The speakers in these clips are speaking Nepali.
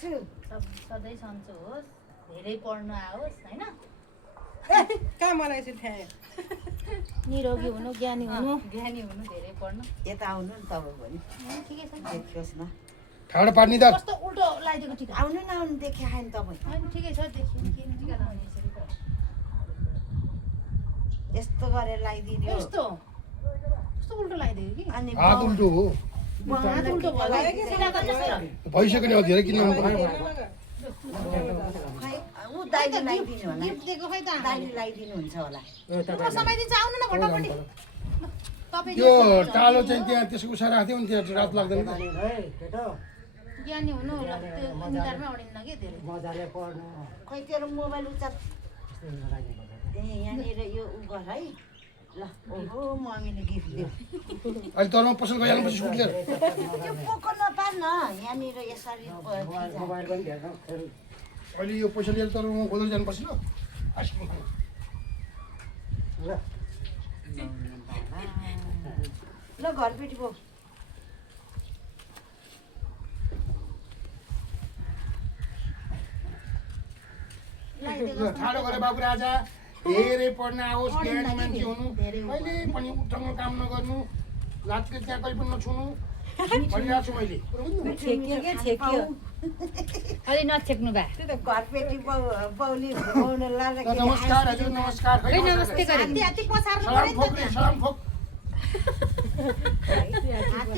छु सधैँ सन्चो होस् धेरै पढ्नु आओस् हैन कहाँ मलाई चाहिँ ठ्यायो निरोगी हुनु ज्ञानी हुनु धेरै पढ्नु यता आउनु नि तपाईँ पनि ठिकै छ देखियोस् न ठाडो पार्नी त कस्तो उल्टो लगाइदिएको टिका आउनु न आउनु देखि खायो नि तपाईँ हैन ठिकै छ देखिन किन टिका लाउने यसरी त यस्तो गरेर लगाइदिने हो कस्तो कस्तो उल्टो लगाइदियो कि अनि हात उल्टो हो हात उल्टो भयो कि सिधा गर्नुहोस् न भइसक्यो नि अब धेरै किन्न पर्यो खै ऊ दाइले लगाइदिनु होला गिफ्ट दिएको खै त दाइले लगाइदिनु हुन्छ होला समाइदिन्छ आउनु न भटाभटी तपाईँ त्यो टालो चाहिँ त्यहाँ त्यसको उसा राख्थ्यो नि त्यहाँ रात लाग्दैन त ज्ञानी हुनु होला त्यो निधारमै अडिन्न कि धेरै मजाले पढ्नु खै तेरो मोबाइल उचार ए यहाँनिर यो उ गर है ल ओहो मम्मीले गिफ्ट दियो अहिले तरमा पसल गइहाल्नु स्कुट लिएर त्यो पोको नपार न यहाँनिर यसरी मोबाइल पनि हेर्नु खेल अहिले यो पैसा लिएर तरमा खोलेर जानुपर्छ ल ल ल घरपेटी पो ठाडो गरे बाबु राजा धेरै पढ्न आओस् ज्ञानी मान्छे हुनु कहिले पनि उठ्ठङ्ग काम नगर्नु लाटले त्यहाँ कहिले पनि नछुनु भनिरहेको छु मैले अलि नछेक्नु भए त्यो त घरपेटी बाउली घुमाउन लाँदा नमस्कार हजुर नमस्कार नमस्ते गरे हाती पछार्नु सलाम ठोक रे, सलाम ठोक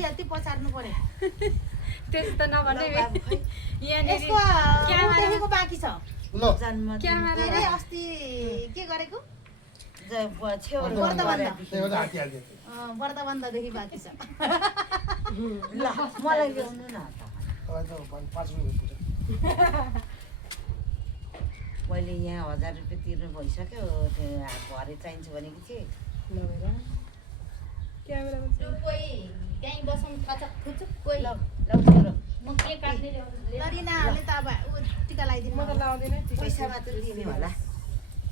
हाती पछार्नु पर्यो त्यस्तो त नभन्दै यसको क्यामेराको बाँकी छ ल जन्म क्यामेरा अस्ति के गरेको छेउमा व्रतबन्ध त्यही भएर हाती हाल्दियो व्रतबन्धदेखि बाँकी छ ल मलाई ल्याउनु न तपाईँ त 5 रुपियाँ पुग्छ मैले यहाँ 1000 रुपियाँ तिर्नु भइसक्यो त्यो भरे चाहिन्छ भनेको थिएँ कोही त्यहीँ बसौँ थचक थुचुक कोही ल छोरो म के काट्ने लरिनाले त अब ऊ टिका लगाइदिनु म त लाउँदिनँ पैसा मात्र दिने होला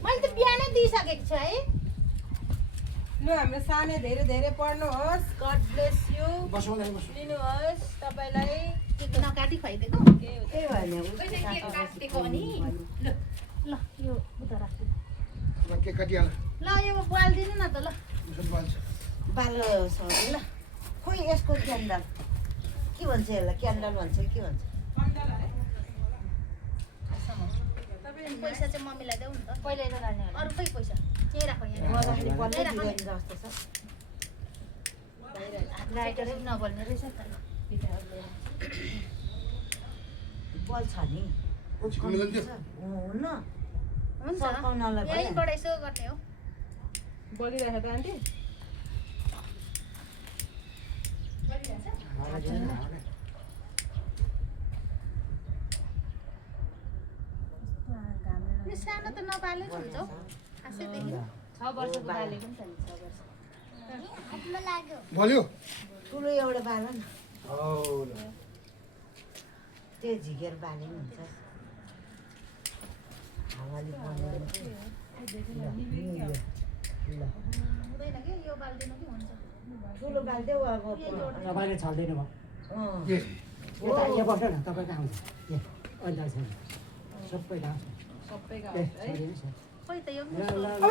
मैले त बिहानै दिइसकेको छु है ल हाम्रो सानो धेरै धेरै पढ्नुहोस् गड ब्लेस यु बसौँ दाइ बसौँ लिनुहोस् तपाईँलाई केक नकाटी खुवाइदिएको त्यही भएन काटेको अनि ल यो उता राख्दिनु ल केक काटिहाल ल यो बालिदिनु न त ल उसो बाल्छ बालो सरी ल खोइ यसको क्यान्डल के भन्छ यसलाई क्यान्डल भन्छ कि के भन्छ पैसा चाहिँ मम्मीलाई देऊ न त पहिल्यै त लाने अरू खै पैसा यहीँ राख यहाँ गर्दाखेरि बल्लै दिँदैन जस्तो छ राइटरै नबल्ने रहेछ त बल छ नि घुम्नु जान्थ्यो हुन्न हुन्छ सर्काउनलाई भयो यहीँबाट यसो गर्ने हो बोलिरहेको त आन्टी यो सानो त नबाले हुन्छ हौ खासैदेखि 6 वर्षको बालेको नि त 6 वर्ष बोल्यो ठुलो एउटा बाल न औ त्यो झिकेर बाले पनि हुन्छ हावाले हुँदैन कि यो बालिदिनु कि हुन्छ ठुलो बाल देऊ अब तपाईँले छल्दिनु भयो के यता यो बस्नु न तपाईँ कहाँ हुन्छ ए अन्त छ सबै कहाँ सबै ए गाउँ है छोडिनुहोस् न। खोइ त यो ल ल ल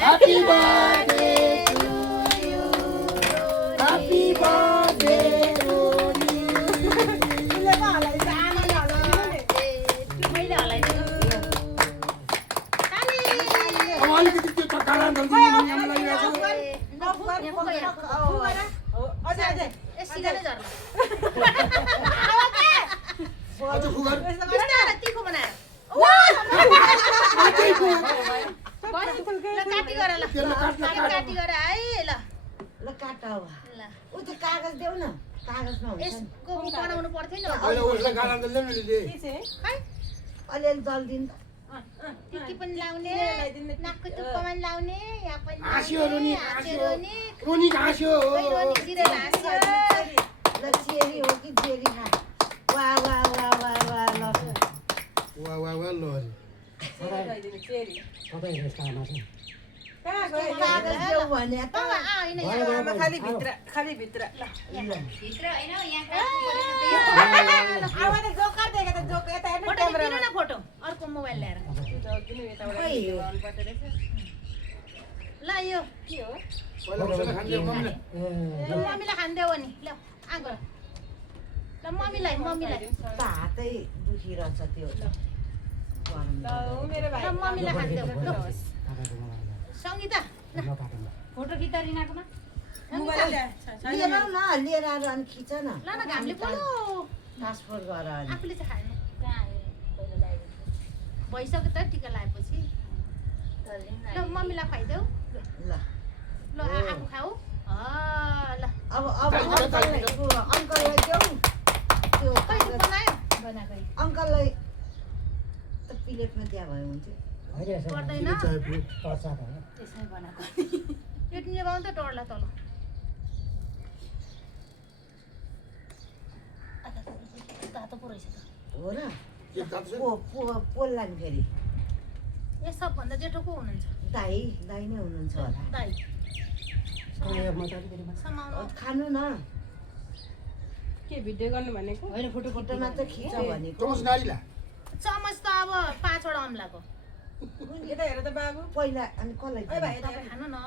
Happy birthday to you. Happy birthday to you. उसले पो हल्लाइन्छ आमाले हल्लाउँदैन नि मैले हलाइदिनु अब अलिकति त्यो चक्कारा जल्दी यहाँ लागिरहेको छ अझै अझै सिगारै झर्ला अझ फुगर बिस्तारै तिखो बनाएर ल काटी गर ल त्यसलाई काट्न काटी गर है ल ल काट अब ल ऊ त्यो कागज देऊ न कागजमा हुन्छ नि यसको बनाउनु पर्थ्यो नि अहिले उसलाई गाला दल्दैन मैले के चाहिँ खै अलिअलि जल दिनु टिकी पनि लाउने नाकको टुप्पोमा पनि लाउने यहाँ पनि हाँस्यो रोनी हाँस्यो हाँस्यो रोनी रोनी हाँस्यो खै रोनी जिरेर हाँस्यो ल चेरी हो कि चेरी खा वाह वाह वाह वाह वाह ल वा वा वा ल अरे ल्याइदिनु चेरी तपाईँ यस्तो आमा चाहिँ कहाँ गयो कागज देऊ भने त बाबा होइन भयो, यहाँ आमा खाली भित्र खाली भित्र भित्र होइन यहाँ काट्नु पर्यो आमाले जोकर देखे त मोबाइल ल्याएर किन यताबाट खै यो? आउनु पर्दो रहेछ ल यो के हो पहिला उसैलाई खानिदियो मम्मीले ल मम्मीलाई खानिदेऊ नि ल आगो ल मम्मीलाई त हातै दुखिरहेछ त्यो गरम ल ऊ मेरो भाइ ल मम्मीलाई खानिदेऊ ल होस् सङ्गीता फोटो खिच्दा रिनाकोमा मोबाइल लिएर आऊ न लिएर आएर अनि खिच न ल न घामले पोलो ट्रान्सफर गर अनि आफूले चाहिँ खानु कहाँ पहिला ल्याइदिनु भइसक्यो त टिका लगाएपछि ल मम्मीलाई खुवाइदेऊ ल ल आफू खाऊ ल अब अङ्कललाई देऊ त्यो कहिले बनायो बनाएको अङ्कललाई त प्लेटमा दिया भए हुन्थ्यो पर्दैन त्यसमै बनाएको यो निभाउनु त डरला तल तातो पो रहेछ त हो र के थाहा छ पोल्ला नि फेरि ए सबभन्दा जेठो को हुनुहुन्छ दाई दाई नै हुनुहुन्छ होला दाइ समाउनु खानु न के भिडियो गर्नु भनेको होइन फोटो फोटोमा त खिच भनेको चमच नारीला चमच त अब 5वटा अम्लाको यता हेर त बाबु पहिला अनि कसलाई ओइ भाइ तपाईँ खानु न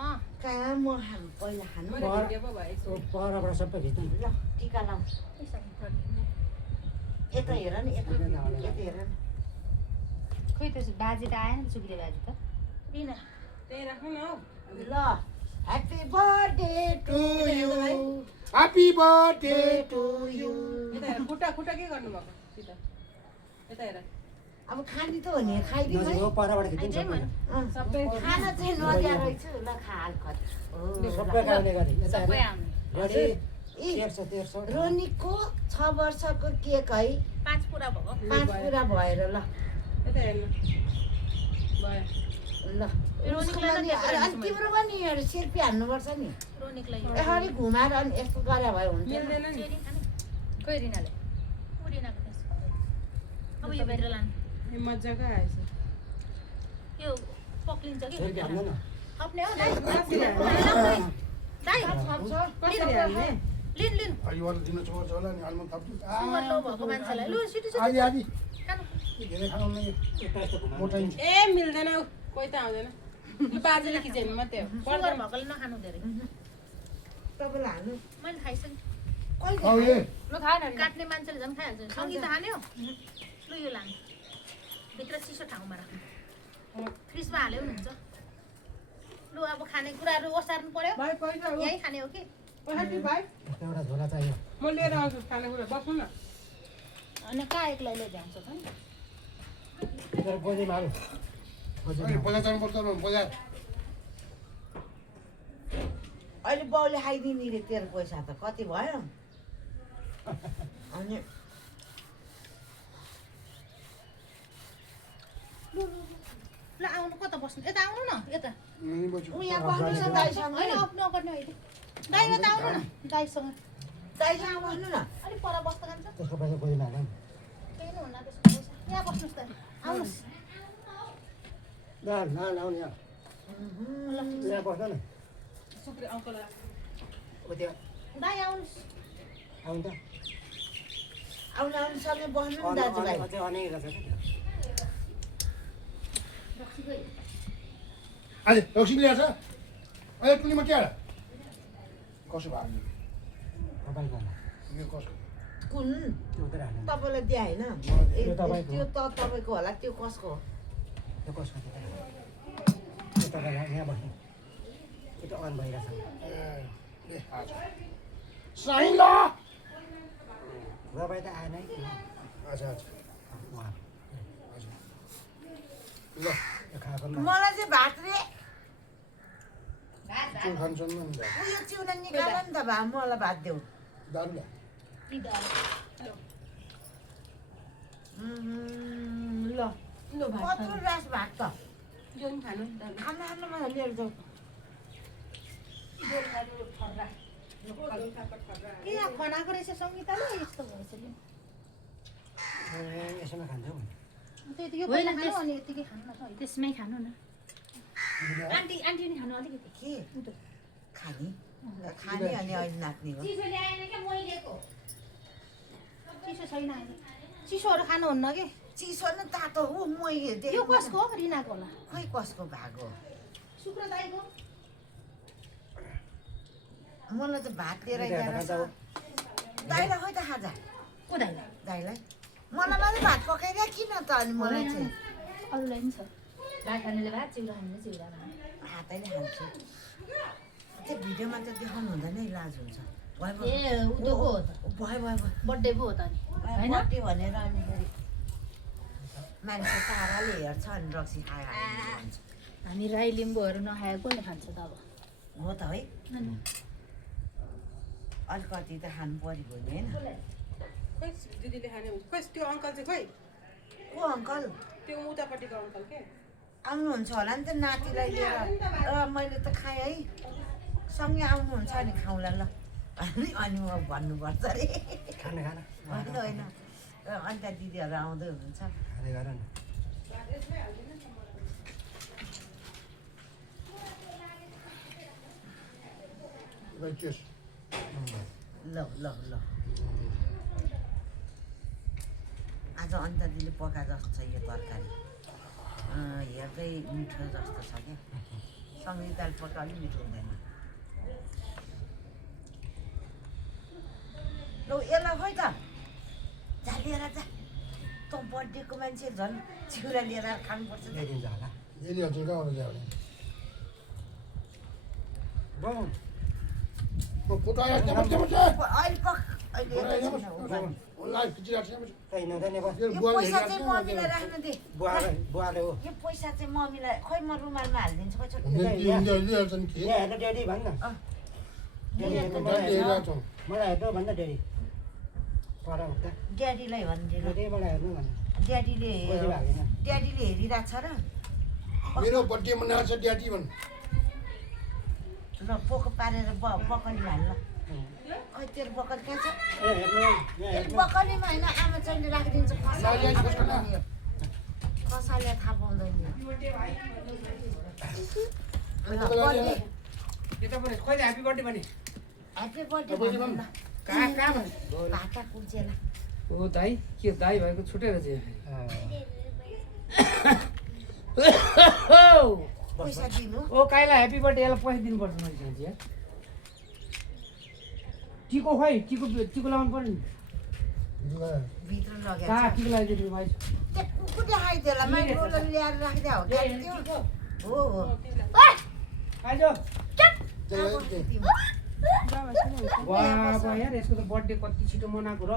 कहाँ म पहिला खानु मैले भिडियो पो भएको परबाट सबै खिच्नु ल टिका लाऊ यता हेर नि यता हेर नि खोइ त बाजे त आएन सुकिरे बाजे त रिना त्यही राख्नु न हौ ल happy birthday to you happy birthday to you यता हेर खुट्टा खुट्टा के गर्नु भएको सिधा यता हेर अब खाने त हो नि खाइदिनु है परबाट खिच्नु सबै सबै खाना चाहिँ नदिया रहेछु ल खाल खत सबै खाने गरी यता सबै हेर आउने गरी 1300 रोनिकको 6 वर्षको केक है 5 पुरा भएको 5 पुरा भएर ल यता हेर्नु भयो ल रोनिकलाई अनि तिम्रो पनि सेल्फी हान्नुपर्छ नि रोनिकलाई यसरी घुमाएर अनि यस्तो गरे भए हुन्छ मिल्दैन नि चेरी खाने खोइ रिनाले उडिनाको त्यसो अब यो भित्र लानु यो मजाको आएछ यो पक्लिन्छ कि फेरि हाल्नु न खप्ने हो दाइ कसरी हाल्ने दाइ कसरी हाल्ने लिन लिन यो वाला दिन छोड्छ होला नि हाल्नु थप्छु सुगर लो भएको मान्छेलाई लु सिटी सिटी आदि आदि खानु धेरै खानु नै यता यस्तो घुमाउनु मोटाइ ए मिल्दैन उ कोही त आउँदैन लु बाजेले खिचेन मात्रै हो सुगर भएकोले नखानु धेरै तपाईँलाई हाल्नु मैले खाइसकेँ कहिले औ ए लु खा न काट्ने मान्छेले झन् खाइहाल्छ सङ्गीत हाल्यो लु यो लानु भित्र चिसो ठाउँमा राख्नु फ्रिजमा हाल्यो पनि हुन्छ लु अब खानेकुराहरू ओसार्नु पर्यो भाइ पैसा हो यहीँ खाने हो कि पैसा भाइ यस्तो एउटा झोला चाहियो म लिएर आउँछु खानेकुरा बस्नु न अनि कहाँ एक्लै ल्याइदिन्छ त नि तर गोजीमा हाल अनि बजार जानुपर्छ बजार अहिले बाउले खाइदिने रे तेरो पैसा त कति भयो अनि ल आउनु कता बस्नु यता आउनु न यता नि बच्चु ऊ यहाँ बस्नु न दाइसँग होइन अफ नगर्ने होइन दाइमा त आउनु न दाइसँग दाइसँग बस्नु न अलिक पर बस्दा खान्छ त्यसको पैसा गोजीमा हाल केही हुन्न त्यसको पैसा यहाँ बस्नुहोस् त आउनुहोस् ल ल आउनु यहाँ यहाँ बस्नु न सुक्रे अङ्कल ऊ त्यो दाइ आउनुहोस् आउनु त आउनु आउनु सँगै बस्नु नि दाजुभाइ अझै अनेक रहेछ आज रक्सी ल्याएछ अहिले टुनीमा के हाल कसो भयो तपाईँको यो कसो कुन त्यो उता हाल्नु तपाईँलाई दिए होइन त्यो तपाईँको। त्यो त तपाईँको होला त्यो कसको हो त्यो कसको त्यो तपाईँलाई यहाँ बस्नु त्यो त अन भइरहेछ ए आज साइन ल तपाईँ त आएन है अच्छा अच्छा उहाँ हजुर ल त्यो खाएको मलाई चाहिँ भात रे चुल खान्छन् नि उयो चिउरा निकाल नि त भा मलाई भात देऊ दारु ल ल लु भाइ कत्रो रास भात त यो पनि खानु खाना खानामा लिएर जाऊ यहाँ खनाएको रहेछ सङ्गीताले यस्तो भएछ नि यसैमा खान्छौ त्यति यो होइन, पहिला खानु त्यस- अनि यतिकै खानु न त त्यसमै खानु न आन्टी आन्टी नि खानु अलिकति के खाने खाने अनि अहिले नाच्ने हो चिसो ल्याएन क्या मैले लिएको चिसो छैन अहिले चिसोहरू खानुहुन्न कि चिसो न तातो हो म यो कसको हो? रिनाको होला खोइ कसको भएको शुक्र दाइको मलाई त भात लिएर गएर दाइलाई खोइ त खाजा को दाइलाई दाइलाई मलाई मात्रै भात पकाइदिए किन त अनि मलाई चाहिँ अरूलाई पनि छ भात खानेले भात चिउरा खानेले चिउरा हातैले हाल्छु त्यो भिडियोमा त देखाउनु हुँदैन है लाज हुन्छ भयो ए उदोको हो त भयो भयो भयो बर्थडे पो हो त नि होइन बर्थडे भनेर अनि फेरि मान्छे ताराले हेर्छ अनि रक्सी खायो भन्छ हामी राई लिम्बूहरू नखाएको कसले खान्छ त अब हो त है अनि अलिकति त खानु परेको नि होइन खोइ दिदीले खाने हुन्छ खोइ त्यो अङ्कल चाहिँ खोइ को अङ्कल त्यो उतापट्टिको अङ्कल के आउनुहुन्छ होला नि त नातिलाई लिएर मैले त खाएँ है सँगै आउनुहुन्छ अनि खाउँला ल अनि म भन्नुपर्छ अरे खाना खाना होइन होइन अन्त दिदीहरू आउँदै हुनुहुन्छ खाँदै गर न Righteous. ल ल ल आज अन्त दिदीले पका जस्तो छ यो तरकारी हेर्दै मिठो जस्तो छ क्या सँगै दाल पका अलिक मिठो हुँदैन ल यसलाई खोइ त जा लिएर जा तँ बर्थडेको मान्छे झन् चिउरा लिएर खानुपर्छ नि। ल्याइदिन्छ होला यसले हजुर कहाँबाट ल्याउने बाउ फुटायो अहिले पक अहिले एकैछिन उमाल्नु। खै नजाने बस यो पैसा चाहिँ मम्मीलाई राख्नु दे बुवाले हो यो पैसा चाहिँ मम्मीलाई खोइ म रुमालमा हालिदिन्छु खोइ छोटो यहाँ हेर्नु ड्याडी भन् न मलाई हेर्नु भन् न ड्याडी पर उता ड्याडीलाई भनिदिनु ड्याडी मलाई हेर्नु भन् ड्याडीले पैसा भागेन ड्याडीले हेरिरहेको छ र मेरो बर्थडे मनाएको छ ड्याडी भन् ल पोको पारेर बकलीमा हाल्नु ल खै तेरो बकली कहाँ छ ए हेर्नु यहाँ हेर्नु बकलीमा होइन आमा चाहिँले राखिदिन्छ कसाले थाहा पाउँदैन ल बर्थडे यो त पनि कहिले ह्याप्पी बर्थडे भने ह्याप्पी बर्थडे भन्नु ल कहाँ भने भाटा कुल्चेला हो दाइ के दाइ भएको छुट्टै रहेछ पैसा दिनु ओ काइला ह्याप्पी बर्थडे यसलाई पैसा दिनुपर्छ मैले साँच्ची यार टिको खोइ टिको टिको लगाउनु पर्यो नि भित्र लगेर कहाँ टिको लगाइदिनु भाइ त्यो कुकुर देखाइदिएला माइक्रोले ल्याएर राखिदिया हो क्या त्यो हो हो आइज अब तिमी वाह यार यसको त बर्थडे कति छिटो मनाएको र